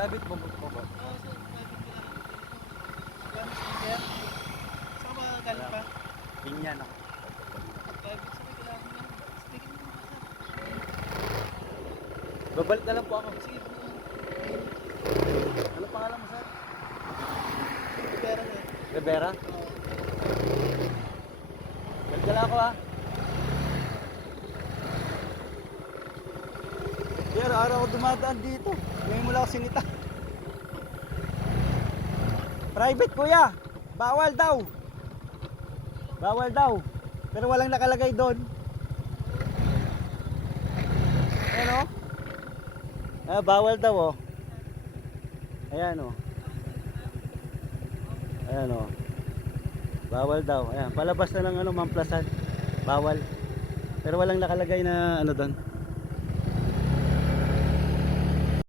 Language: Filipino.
Private po po ba? Oo, so private ko lang. Gamit speaker. Saan ba galing pa? Pinyan ako. Private sa may kailangan mo lang. Speaker mo naman sir. Babalik na lang po ako. Sige po. Ano pangalan mo, sir? Pera na. Rivera? Oo. Balik na lang ako, ha? Di araw-araw ako dumadaan dito. Ngayon mo lang ako sinita. Private, kuya. Bawal daw. Bawal daw. Pero walang nakalagay doon. Ayan, oh. Ah, bawal daw, oh. Ayan, oh. Ayan, oh. Bawal daw. Ayan, palabas na lang ano, Mamplasan. Bawal. Pero walang nakalagay na ano doon.